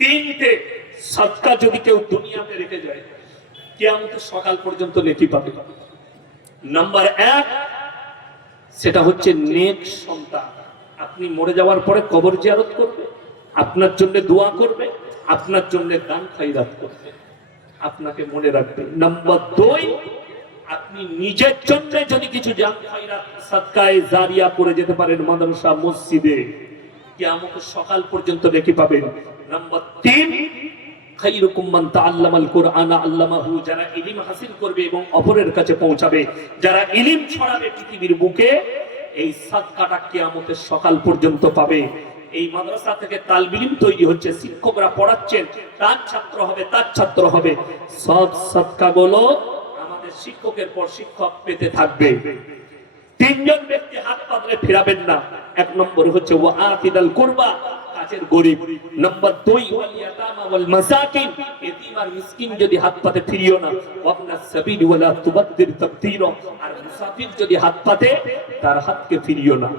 তিনটে সদকা যদি কেউ দুনিয়াতে রেখে যায়, কিয়ামতের সকাল পর্যন্ত নেকি পাবে। নাম্বার 1, সেটা হচ্ছে নেক সন্তান। আপনি মরে যাওয়ার পরে কবর জিয়ারত করবে, আপনার জন্য দোয়া করবে, আপনার জন্য দান খয়রাত করবে, আপনাকে মনে রাখবে। নাম্বার 2, আপনি নিজের জন্য যদি কিছু দান খয়রাত সাদকায়ে জারিয়া করে যেতে পারেন মাদ্রাসা মসজিদে, কিয়ামতের সকাল পর্যন্ত নেকি পাবেন। নাম্বার 3, খায়রুকুম মান তাআল্লামাল কুরআনা আল্লামাহু, যারা ইলম হাসিল করবে এবং অপরের কাছে পৌঁছাবে, যারা ইলম ছড়াবে পৃথিবীর বুকে, এই সাদকাটা কিয়ামতের সকাল পর্যন্ত পাবে। এই মাদ্রাসা থেকে তালিব ইলম তৈরি হচ্ছে, শিক্ষকরা পড়াচ্ছেন, তার ছাত্র হবে, তার ছাত্র হবে, সব সাদকাগুলো আমাদের শিক্ষকের পর শিক্ষক পেতে থাকবে। তিনজন ব্যক্তি হাত পাতলে ফিরাবেন না। 1 নম্বর হচ্ছে ওয়া আতিদাল কুরবা, কাছের গরীব। নাম্বার 2, ওয়াল ইয়াতামা ওয়াল মাসাকিন, এতিম আর মিসকিন যদি হাত পাতে ফিরিও না। ওয়াবনাস সাবিল ওয়ালা তুবাদ্দির তাবদীরা, আর মুসাফির যদি হাত পাতে তার হাতকে ফিরিও না।